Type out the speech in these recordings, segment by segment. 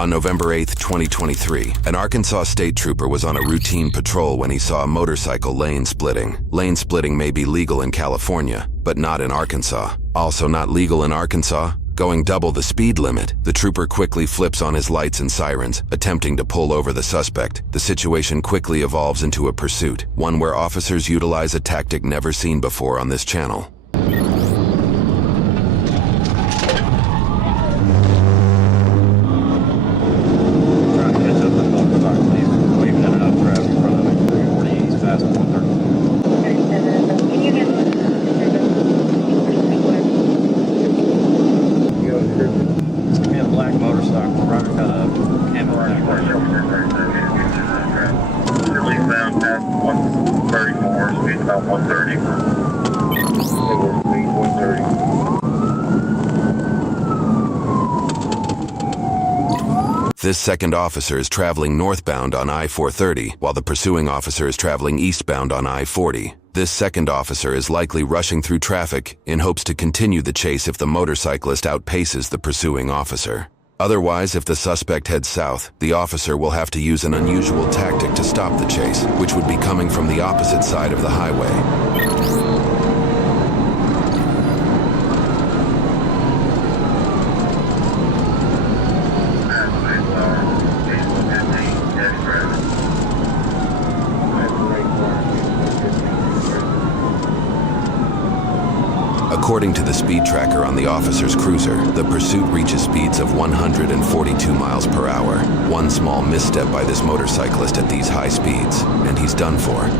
On November 8, 2023, an Arkansas state trooper was on a routine patrol when he saw a motorcycle lane splitting. Lane splitting may be legal in California, but not in Arkansas. Also not legal in Arkansas, going double the speed limit. The trooper quickly flips on his lights and sirens, attempting to pull over the suspect. The situation quickly evolves into a pursuit, one where officers utilize a tactic never seen before on this channel. This second officer is traveling northbound on I-430, while the pursuing officer is traveling eastbound on I-40. This second officer is likely rushing through traffic in hopes to continue the chase if the motorcyclist outpaces the pursuing officer. Otherwise, if the suspect heads south, the officer will have to use an unusual tactic to stop the chase, which would be coming from the opposite side of the highway. According to the speed tracker on the officer's cruiser, the pursuit reaches speeds of 142 miles per hour. One small misstep by this motorcyclist at these high speeds, and he's done for.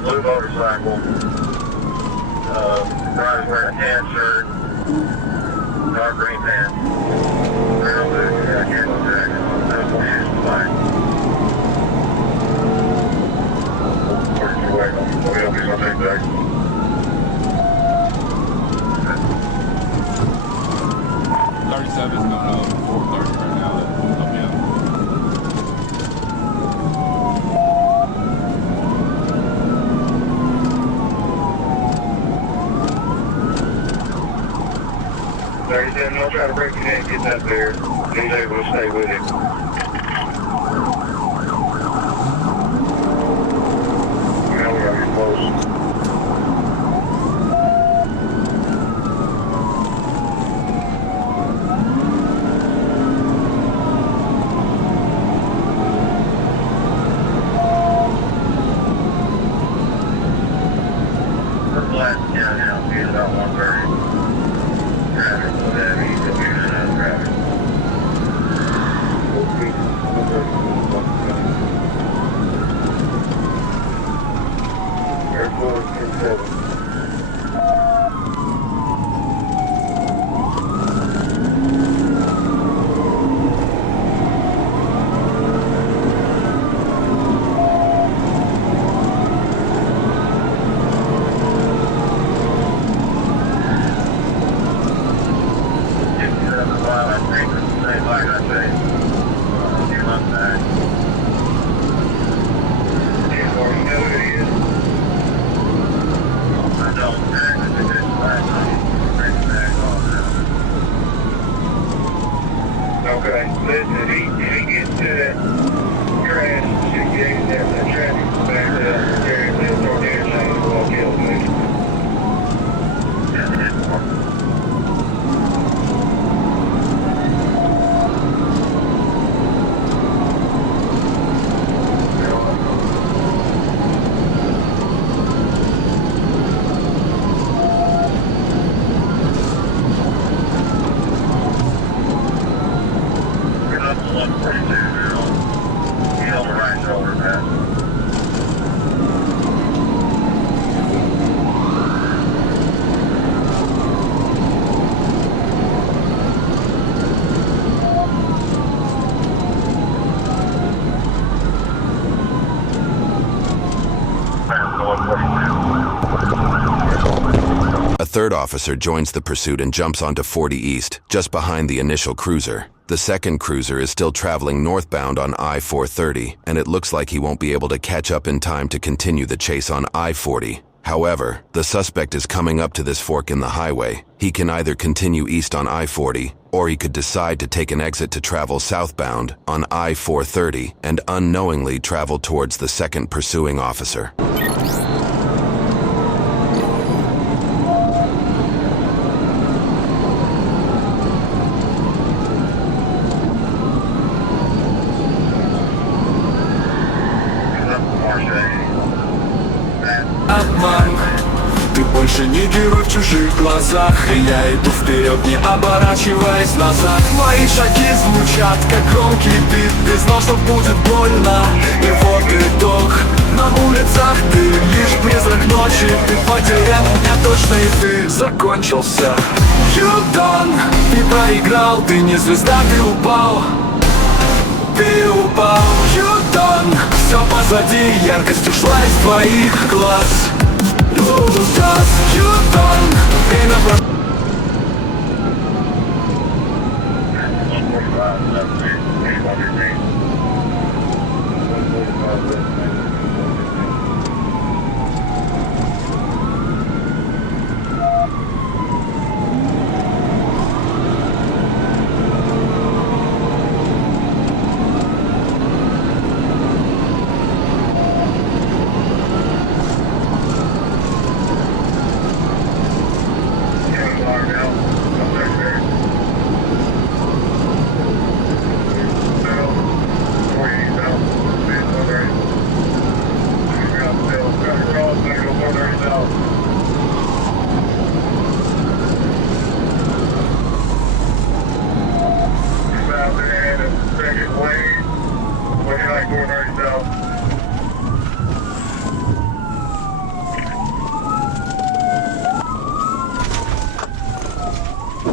Blue motorcycle, guy's wearing a tan shirt, dark green pants, real blue jacket, no shoes, black. Where's your way? We'll be on that day. 37 going up 430 right now. Help me out. I'll try to break it in, get that there. He's able to stay with him. Now we are close. We're flat, yeah, he's about 130. Traffic, whatever, he's up here now, traffic. Airport 27. Like I say, a few months back. Yeah, or you know who it is? I don't, man. I did this last night. Bring it back on now. Okay, listen, if he gets to that crash, should get in there, the traffic back up, carry this or the interchange, will kill me. Yeah, that's more. A third officer joins the pursuit and jumps onto 40 East, just behind the initial cruiser. The second cruiser is still traveling northbound on I-430, and it looks like he won't be able to catch up in time to continue the chase on I-40. However, the suspect is coming up to this fork in the highway. He can either continue east on I-40, or he could decide to take an exit to travel southbound on I-430 and unknowingly travel towards the second pursuing officer. Обман. Ты больше не герой в чужих глазах, и я иду вперед, не оборачиваясь назад. Мои шаги звучат, как громкий бит. Ты знал, что будет больно, и вот итог. На улицах ты лишь призрак ночи. Ты потерял меня точно, и ты закончился. You done, ты проиграл, ты не звезда, ты упал. Ты упал, you done. Все позади, яркость ушла из твоих глаз. You done. Время прошло.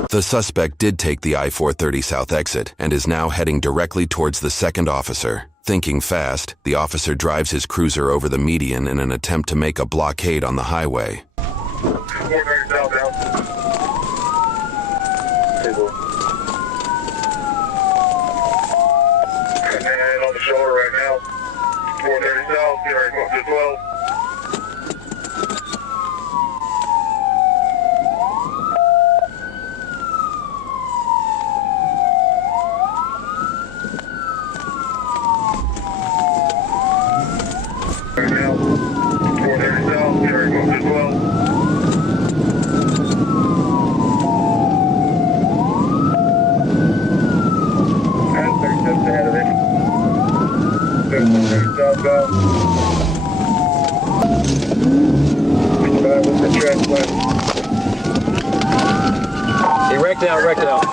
The suspect did take the I-430 south exit and is now heading directly towards the second officer. Thinking fast, the officer drives his cruiser over the median in an attempt to make a blockade on the highway. And on the shoulder right now, 430 south, get ready to go up to 12. Right now, 430 south, get ready to go up to 12. And 37 ahead of it. 430 southbound. With the track left. He wrecked out, wrecked out.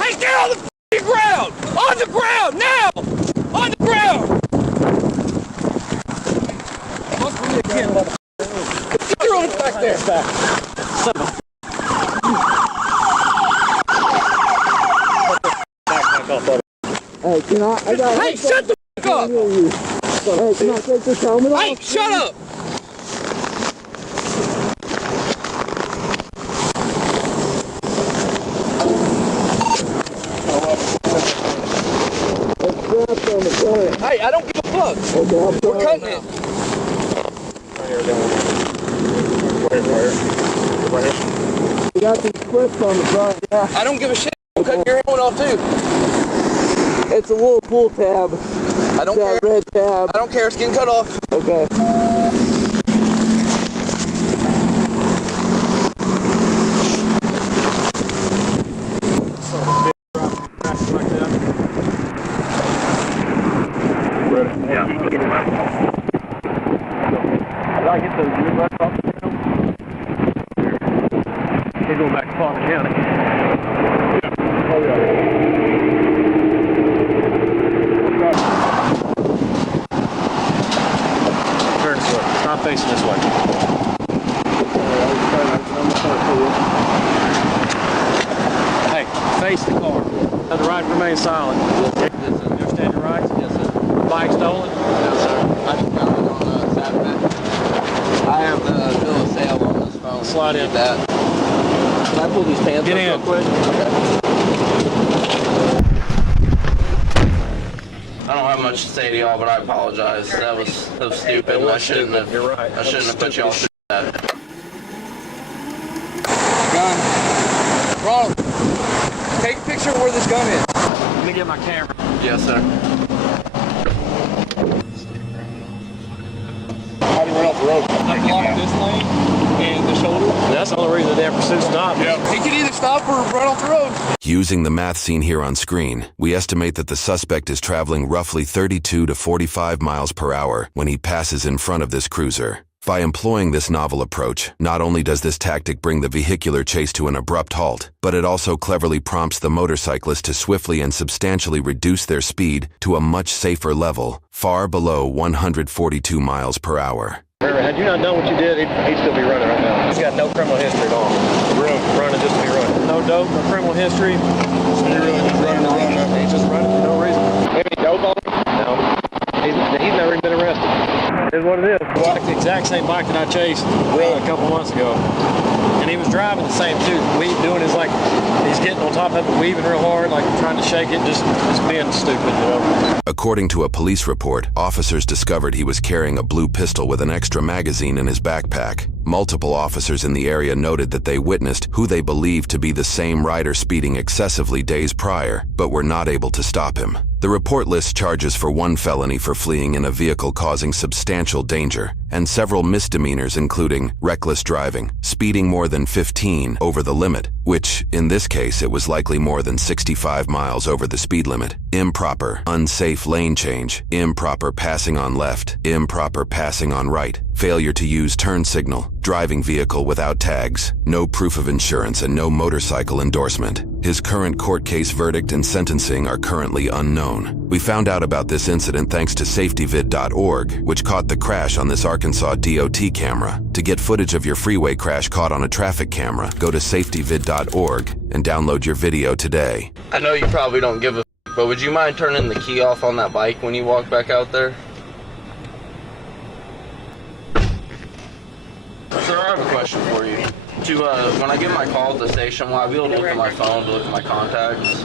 Hey, get on the f***ing ground! On the ground, now! On the ground! You're on back there. Hey, can I got Hey, shut the f*** up! Hey, can I take this helmet off? Hey, shut up! Strapped on the front. Hey, I don't give a fuck. Okay, I'm We're sorry. cutting it. You got these clips on the front. Yeah, I don't give a shit. I'm cutting your helmet off too. it's a little pull tab. I don't That care. red tab. I don't care. It's getting cut off. Okay. Did I get the new bus off? He's going back to Palmer County. Oh, yeah. Turn this way. Stop facing this way. Hey, face the car. The right remain silent. You understand your rights? Yes, sir. Bike stolen? No, sir. I just found it on Saturday. I have the bill of sale on this phone. slide in. That. Can I pull these pants Get up in. real quick? Okay. I don't have much to say to y'all, but I apologize. That was stupid. I shouldn't have. You're right. I shouldn't have put y'all through that. Gun. Ronald, take a picture of where this gun is. Let me get my camera. Yes, sir. How do you run off the road? I blocked this lane and the shoulder. That's the only reason the damn pursuit stopped. He can either stop or run off the road. Using the math seen here on screen, we estimate that the suspect is traveling roughly 32 to 45 miles per hour when he passes in front of this cruiser. By employing this novel approach, not only does this tactic bring the vehicular chase to an abrupt halt, but it also cleverly prompts the motorcyclist to swiftly and substantially reduce their speed to a much safer level, far below 142 miles per hour. Remember, had you not done what you did, he'd still be running right now. He's got no criminal history at all. Running just to be running. No dope, no criminal history. So you're really just running to run up. He's just running for no reason. Maybe dope on him? No. He's never even been arrested. It is what it is. Like the exact same bike that I chased a couple months ago. And he was driving the same too. Doing his like, he's getting on top of it, weaving real hard, like trying to shake it, just being stupid, you know. According to a police report, officers discovered he was carrying a blue pistol with an extra magazine in his backpack. Multiple officers in the area noted that they witnessed who they believed to be the same rider speeding excessively days prior, but were not able to stop him. The report lists charges for 1 felony for fleeing in a vehicle causing substantial danger, and several misdemeanors including reckless driving, speeding more than 15 over the limit, which, in this case, it was likely more than 65 miles over the speed limit, improper, unsafe lane change, improper passing on left, improper passing on right, failure to use turn signal, driving vehicle without tags, no proof of insurance, and no motorcycle endorsement. His current court case verdict and sentencing are currently unknown. We found out about this incident thanks to safetyvid.org, which caught the crash on this Arkansas DOT camera. To get footage of your freeway crash caught on a traffic camera, go to safetyvid.org and download your video today. I know you probably don't give a but would you mind turning the key off on that bike when you walk back out there? Sir, I have a question for you. When I get my call at the station, will I be able to look at my phone to look at my contacts?